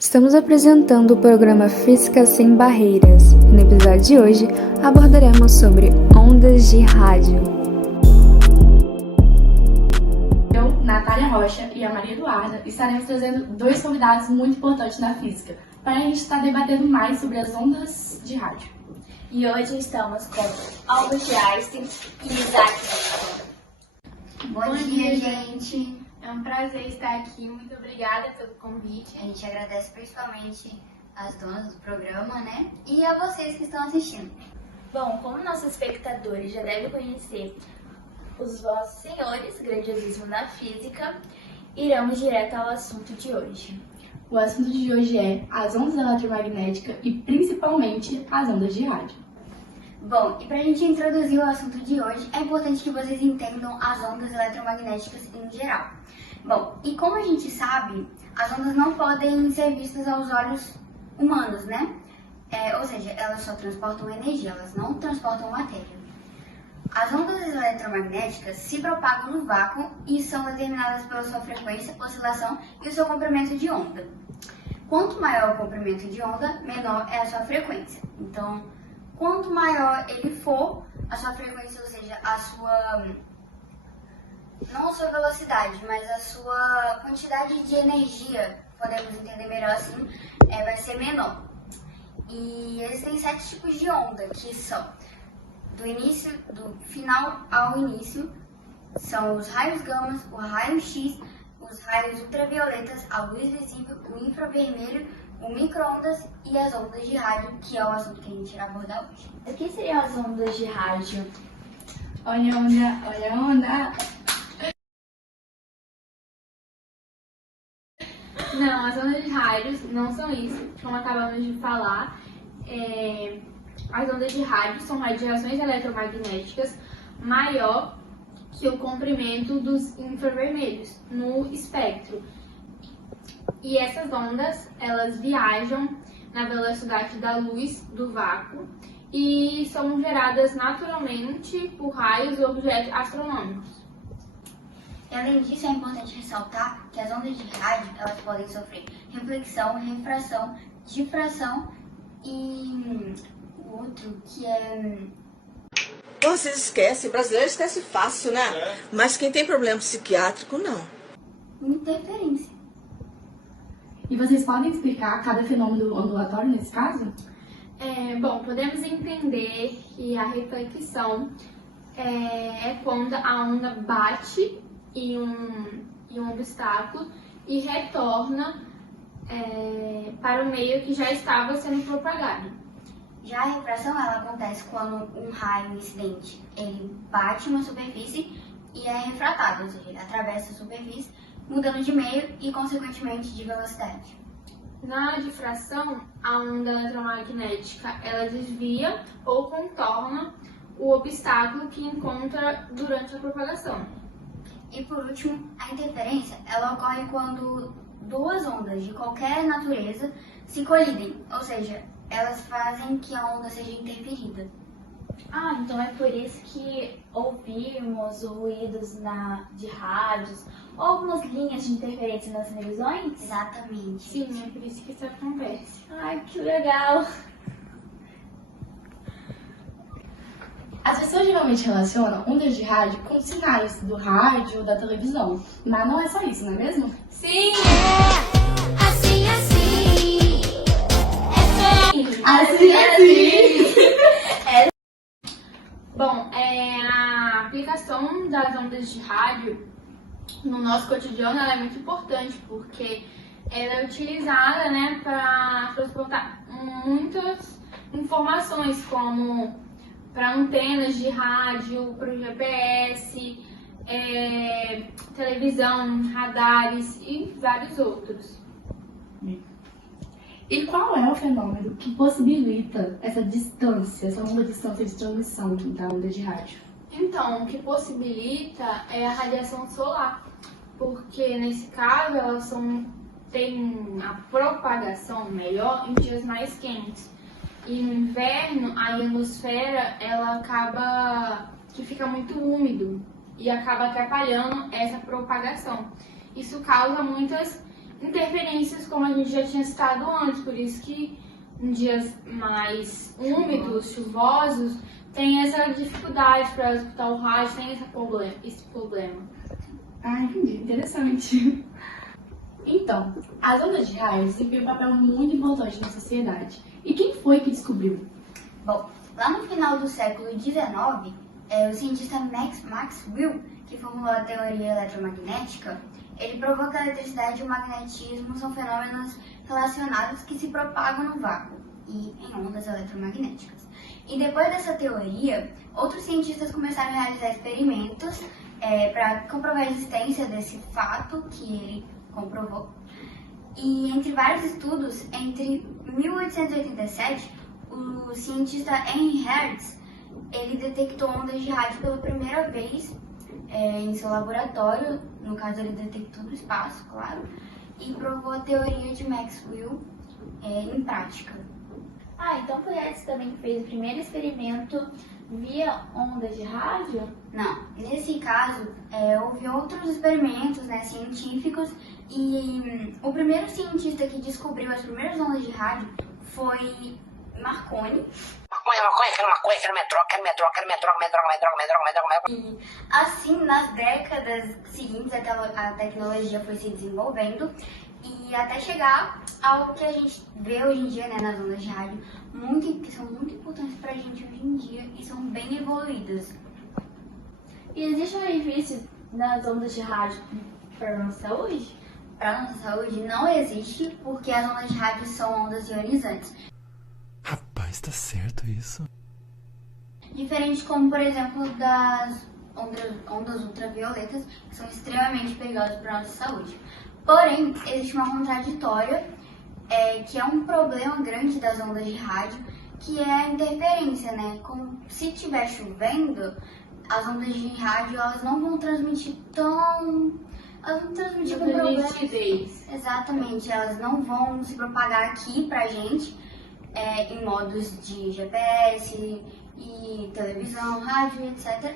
Estamos apresentando o programa Física Sem Barreiras. No episódio de hoje, abordaremos sobre ondas de rádio. Eu, Natália Rocha e a Maria Eduarda estaremos trazendo dois convidados muito importantes na física para a gente estar debatendo mais sobre as ondas de rádio. E hoje estamos com Albert Einstein e Isaac Newton. Bom dia, gente! É um prazer estar aqui, muito obrigada pelo convite. A gente agradece principalmente as donas do programa, né? E a vocês que estão assistindo. Bom, como nossos espectadores já devem conhecer os vossos senhores, grandiosismo na física, iremos direto ao assunto de hoje. O assunto de hoje é as ondas eletromagnéticas e principalmente as ondas de rádio. Bom, e pra gente introduzir o assunto de hoje, é importante que vocês entendam as ondas eletromagnéticas em geral. Bom, e como a gente sabe, as ondas não podem ser vistas aos olhos humanos, né? Ou seja, elas só transportam energia, elas não transportam matéria. As ondas eletromagnéticas se propagam no vácuo e são determinadas pela sua frequência, oscilação e o seu comprimento de onda. Quanto maior o comprimento de onda, menor é a sua frequência. Então, quanto maior ele for, a sua frequência, ou seja, não a sua velocidade, mas a sua quantidade de energia, podemos entender melhor assim, vai ser menor. E existem 7 tipos de onda, que são do final ao início, são os raios gama, o raio X, os raios ultravioletas, a luz visível, o infravermelho, o micro-ondas e as ondas de rádio, que é o assunto que a gente irá abordar hoje. O que seriam as ondas de rádio? Olha a onda, olha a onda! Não, as ondas de rádios não são isso, como acabamos de falar. As ondas de rádio são radiações eletromagnéticas maior que o comprimento dos infravermelhos no espectro. E essas ondas, elas viajam na velocidade da luz do vácuo e são geradas naturalmente por raios ou objetos astronômicos. E além disso, é importante ressaltar que as ondas de rádio elas podem sofrer reflexão, refração, difração e o outro que é... Vocês esquecem, brasileiro esquece fácil, né? Mas quem tem problema psiquiátrico, não. interferência. E vocês podem explicar cada fenômeno ondulatório nesse caso? Bom, podemos entender que a reflexão é quando a onda bate em um obstáculo e retorna para o meio que já estava sendo propagado. Já a refração ela acontece quando um raio incidente ele bate uma superfície e é refratado, ou seja, ele atravessa a superfície, mudando de meio e, consequentemente, de velocidade. Na difração, a onda eletromagnética ela desvia ou contorna o obstáculo que encontra durante a propagação. E por último, a interferência ela ocorre quando duas ondas de qualquer natureza se colidem, ou seja, elas fazem que a onda seja interferida. Ah, então é por isso que ouvimos ruídos de rádios ou algumas linhas de interferência nas televisões? Exatamente. Sim, é por isso que isso acontece. Ai, que legal! As pessoas geralmente relacionam ondas de rádio com sinais do rádio ou da televisão, mas não é só isso, não é mesmo? Sim! Assim, assim. Bom, a aplicação das ondas de rádio no nosso cotidiano ela é muito importante, porque ela é utilizada, né, para transportar muitas informações, como para antenas de rádio, para o GPS, televisão, radares e vários outros. E qual é o fenômeno que possibilita essa distância, essa longa distância de transmissão da onda de rádio? Então, o que possibilita é a radiação solar, porque nesse caso elas têm a propagação melhor em dias mais quentes. E no inverno, a ionosfera ela acaba que fica muito úmido e acaba atrapalhando essa propagação. Isso causa muitas interferências, como a gente já tinha citado antes, por isso que em dias mais úmidos, chuvosos, tem essa dificuldade para escutar o rádio, tem esse problema. Ah, entendi. Interessante. Então, as ondas de rádio desempenham um papel muito importante na sociedade. E quem foi que descobriu? Bom, lá no final do século XIX, o cientista Maxwell, que formulou a teoria eletromagnética, ele provou que a eletricidade e o magnetismo são fenômenos relacionados que se propagam no vácuo e em ondas eletromagnéticas. E depois dessa teoria, outros cientistas começaram a realizar experimentos para comprovar a existência desse fato que ele comprovou. E entre vários estudos, entre 1887, o cientista Henry Hertz, ele detectou ondas de rádio pela primeira vez em seu laboratório, no caso ele detectou no espaço, claro, e provou a teoria de Maxwell em prática. Ah, então foi esse também que fez o primeiro experimento via ondas de rádio? Não, nesse caso houve outros experimentos científicos e o primeiro cientista que descobriu as primeiras ondas de rádio foi Marconi. E assim, nas décadas seguintes, a tecnologia foi se desenvolvendo e até chegar ao que a gente vê hoje em dia, nas ondas de rádio, que são muito importantes pra gente hoje em dia e são bem evoluídas. E existe um benefício das ondas de rádio para a nossa saúde? Para a nossa saúde não existe, porque as ondas de rádio são ondas ionizantes. Rapaz, tá certo isso? Diferente como, por exemplo, das ondas ultravioletas, que são extremamente perigosas para a nossa saúde. Porém, existe uma contraditória, que é um problema grande das ondas de rádio, que é a interferência, Como se estiver chovendo, as ondas de rádio elas não vão transmitir elas vão transmitir com problemas. Exatamente, elas não vão se propagar aqui pra gente em modos de GPS e televisão, rádio, etc.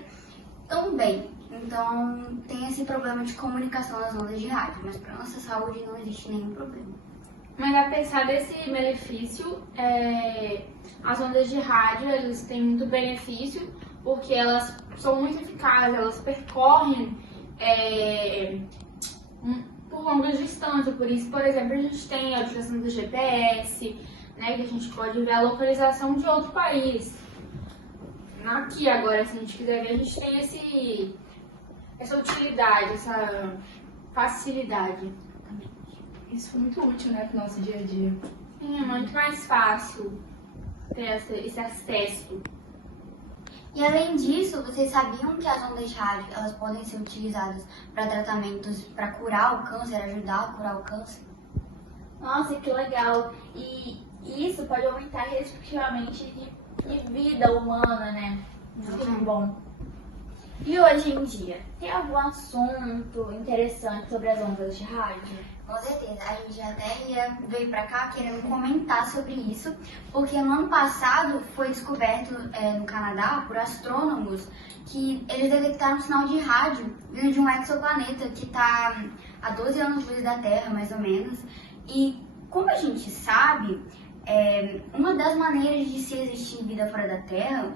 Também. Então tem esse problema de comunicação nas ondas de rádio, mas para nossa saúde não existe nenhum problema. Mas apesar desse benefício, as ondas de rádio elas têm muito benefício porque elas são muito eficazes, elas percorrem por longas distâncias. Por isso, por exemplo, a gente tem a utilização do GPS, que a gente pode ver a localização de outro país. Aqui agora, se a gente quiser ver, a gente tem essa utilidade, essa facilidade. Isso foi muito útil, pro nosso dia a dia. Sim, é muito mais fácil ter esse acesso. E além disso, vocês sabiam que as ondas de rádio elas podem ser utilizadas para tratamentos para curar o câncer, ajudar a curar o câncer? Nossa, que legal! E isso pode aumentar respectivamente de vida humana, Muito bom. E hoje em dia, tem algum assunto interessante sobre as ondas de rádio? Com certeza, a gente até veio pra cá querendo comentar sobre isso, porque no ano passado foi descoberto no Canadá por astrônomos que eles detectaram um sinal de rádio vindo de um exoplaneta que está a 12 anos-luz da Terra, mais ou menos. E como a gente sabe, uma das maneiras de se existir vida fora da Terra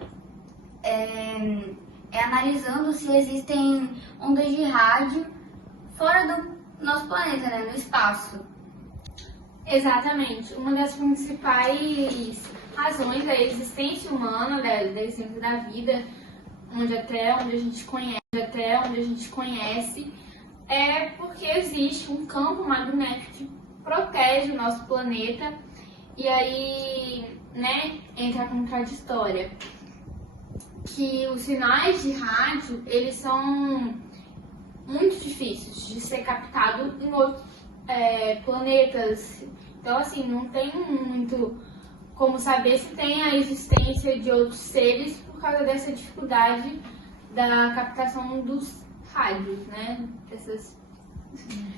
é analisando se existem ondas de rádio fora do nosso planeta, no espaço. Exatamente. Uma das principais razões da existência humana, da existência da vida, até onde a gente conhece, é porque existe um campo magnético que protege o nosso planeta. E aí, entra a contraditória. Que os sinais de rádio, eles são muito difíceis de ser captado em outros planetas. Então, assim, não tem muito como saber se tem a existência de outros seres por causa dessa dificuldade da captação dos rádios,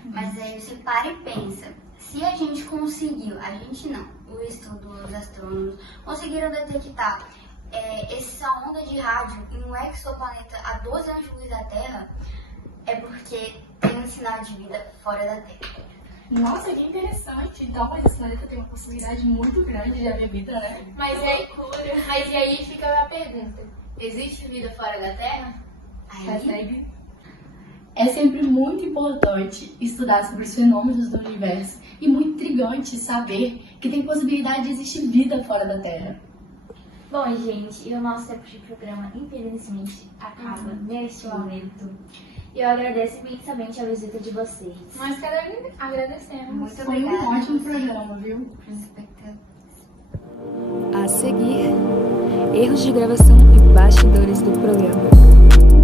Mas aí você para e pensa, se a gente conseguiu, a gente não, o estudo dos astrônomos conseguiram detectar essa onda de rádio em um exoplaneta a 12 anos de luz da Terra, é porque tem um sinal de vida fora da Terra. Nossa, que interessante. Então, mas esse planeta tem uma possibilidade muito grande de haver vida, né? Mas e aí fica a pergunta: existe vida fora da Terra? Hashtag. É sempre muito importante estudar sobre os fenômenos do universo e muito intrigante saber que tem possibilidade de existir vida fora da Terra. Bom, gente, e o nosso tempo de programa, infelizmente, acaba neste momento. E eu agradeço imensamente a visita de vocês. Nós que agradecemos. Muito Foi obrigada. um ótimo programa, viu? A seguir, erros de gravação e bastidores do programa.